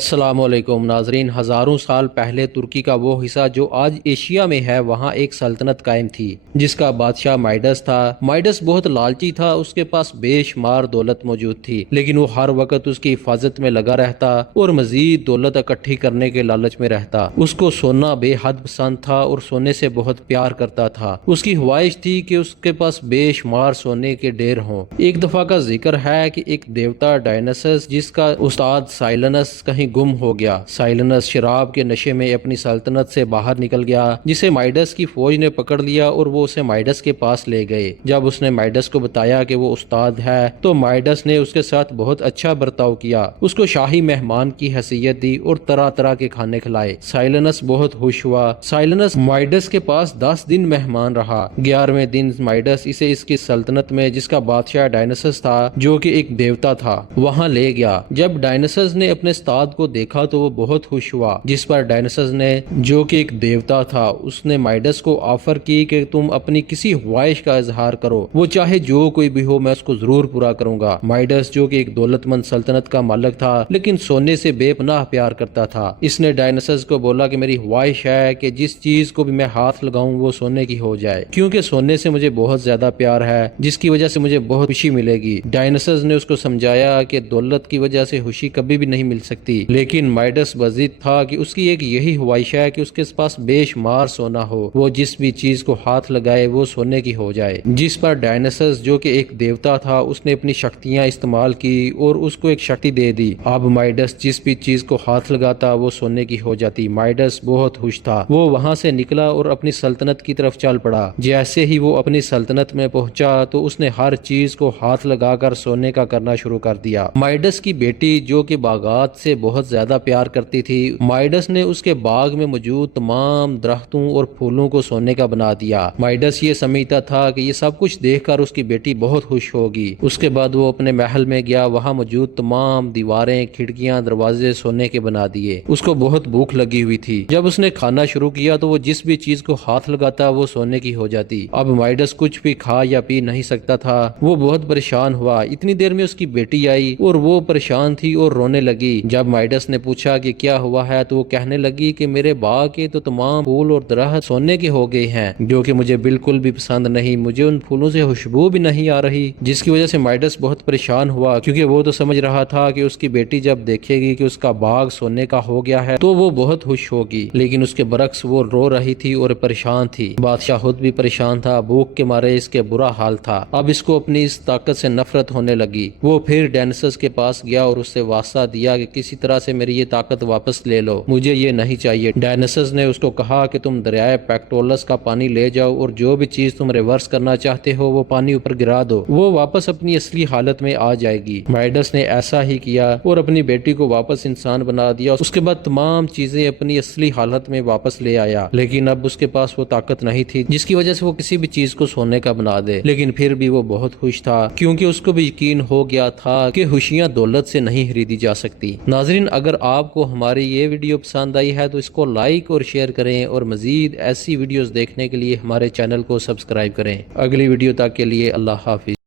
السلام علیکم ناظرین، ہزاروں سال پہلے ترکی کا وہ حصہ جو آج ایشیا میں ہے، وہاں ایک سلطنت قائم تھی جس کا بادشاہ مائڈس تھا۔ مائڈس بہت لالچی تھا، اس کے پاس بے شمار دولت موجود تھی، لیکن وہ ہر وقت اس کی حفاظت میں لگا رہتا اور مزید دولت اکٹھی کرنے کے لالچ میں رہتا۔ اس کو سونا بے حد پسند تھا اور سونے سے بہت پیار کرتا تھا۔ اس کی خواہش تھی کہ اس کے پاس بے شمار سونے کے ڈھیر ہوں۔ ایک دفعہ کا ذکر ہے کہ ایک دیوتا ڈائنسس جس کا استاد سائلنس کہیں گم ہو گیا۔ سائلنس شراب کے نشے میں اپنی سلطنت سے باہر نکل گیا، جسے مائڈس کی فوج نے پکڑ لیا اور وہ اسے مائڈس کے پاس لے گئے۔ جب اس نے مائڈس کو بتایا کہ وہ استاد ہے تو مائڈس نے اس کے ساتھ بہت اچھا برتاؤ کیا، اس کو شاہی مہمان کی حیثیت دی اور طرح طرح کے کھانے کھلائے۔ سائلنس بہت خوش ہوا۔ سائلنس مائڈس کے پاس 10 دن مہمان رہا۔ 11ویں دن مائڈس اسے اس کی سلطنت میں، جس کا بادشاہ ڈائنسس تھا جو کہ ایک دیوتا تھا، وہاں لے گیا۔ جب ڈائنسس نے اپنے استاد کو دیکھا تو وہ بہت خوش ہوا، جس پر ڈائنسس نے، جو کہ ایک دیوتا تھا، اس نے مائڈس کو آفر کی کہ تم اپنی کسی خواہش کا اظہار کرو، وہ چاہے جو کوئی بھی ہو، میں اس کو ضرور پورا کروں گا۔ مائڈس جو کہ ایک دولت مند سلطنت کا مالک تھا لیکن سونے سے بے پناہ پیار کرتا تھا، اس نے ڈائنسس کو بولا کہ میری خواہش ہے کہ جس چیز کو بھی میں ہاتھ لگاؤں وہ سونے کی ہو جائے، کیونکہ سونے سے مجھے بہت زیادہ پیار ہے، جس کی وجہ سے مجھے بہت خوشی ملے گی۔ ڈائنسس نے اس کو سمجھایا کہ دولت کی وجہ سے خوشی کبھی بھی نہیں مل سکتی، لیکن مائڈس بضد تھا کہ اس کی ایک یہی خواہش ہے کہ اس کے پاس بے شمار سونا ہو، وہ جس بھی چیز کو ہاتھ لگائے وہ سونے کی ہو جائے۔ جس پر ڈائنسس جو کہ ایک دیوتا تھا، اس نے اپنی شکتیاں استعمال کی اور اس کو ایک شکتی دے دی۔ اب مائڈس جس بھی چیز کو ہاتھ لگاتا وہ سونے کی ہو جاتی۔ مائڈس بہت خوش تھا، وہ وہاں سے نکلا اور اپنی سلطنت کی طرف چل پڑا۔ جیسے ہی وہ اپنی سلطنت میں پہنچا تو اس نے ہر چیز کو ہاتھ لگا کر سونے کا کرنا شروع کر دیا۔ مائڈس کی بیٹی جو کہ باغات سے بہت زیادہ پیار کرتی تھی، مائڈس نے اس کے باغ میں موجود تمام درختوں اور پھولوں کو سونے کا بنا دیا۔ مائڈس یہ سمجھتا تھا کہ یہ سب کچھ دیکھ کر اس کی بیٹی بہت خوش ہوگی۔ اس کے بعد وہ اپنے محل میں گیا، وہاں موجود تمام دیواریں، کھڑکیاں، دروازے سونے کے بنا دیے۔ اس کو بہت بھوک لگی ہوئی تھی۔ جب اس نے کھانا شروع کیا تو وہ جس بھی چیز کو ہاتھ لگاتا وہ سونے کی ہو جاتی۔ اب مائڈس کچھ بھی کھا یا پی نہیں سکتا تھا، وہ بہت پریشان ہوا۔ اتنی دیر میں اس کی بیٹی آئی اور وہ پریشان تھی اور رونے لگی۔ جب مائڈس نے پوچھا کہ کیا ہوا ہے تو وہ کہنے لگی کہ میرے باغ کے تو تمام پھول اور درخت سونے کے ہو گئے ہیں، جو کہ مجھے بالکل بھی پسند نہیں، مجھے ان پھولوں سے خوشبو بھی نہیں آ رہی، جس کی وجہ سے مائڈس بہت پریشان ہوا، کیونکہ وہ تو سمجھ رہا تھا کہ اس کی بیٹی جب دیکھے گی کہ اس کا باغ سونے کا ہو گیا ہے تو وہ بہت خوش ہوگی، لیکن اس کے برعکس وہ رو رہی تھی اور پریشان تھی۔ بادشاہ خود بھی پریشان تھا، بھوک کے مارے اس کے برا حال تھا۔ اب اس کو اپنی اس طاقت سے نفرت ہونے لگی۔ وہ پھر ڈائنسس کے پاس گیا اور اس سے واسطہ دیا کہ کسی طرح سے میری یہ طاقت واپس لے لو، مجھے یہ نہیں چاہیے۔ ڈائنسس نے اس کو کہا کہ تم دریائے پیکٹولس کا پانی لے جاؤ اور جو بھی چیز تم ریورس کرنا چاہتے ہو وہ پانی اوپر گرا دو، وہ واپس اپنی اصلی حالت میں آ جائے گی۔ مائڈس نے ایسا ہی کیا اور اپنی بیٹی کو واپس انسان بنا دیا۔ اس کے بعد تمام چیزیں اپنی اصلی حالت میں واپس لے آیا، لیکن اب اس کے پاس وہ طاقت نہیں تھی جس کی وجہ سے وہ کسی بھی چیز کو سونے کا بنا دے، لیکن پھر بھی وہ بہت خوش تھا، کیونکہ اس کو بھی یقین ہو گیا تھا کہ خوشیاں دولت سے نہیں خریدی جا سکتی۔ ناظرین، اگر آپ کو ہماری یہ ویڈیو پسند آئی ہے تو اس کو لائک اور شیئر کریں، اور مزید ایسی ویڈیوز دیکھنے کے لیے ہمارے چینل کو سبسکرائب کریں۔ اگلی ویڈیو تک کے لیے اللہ حافظ۔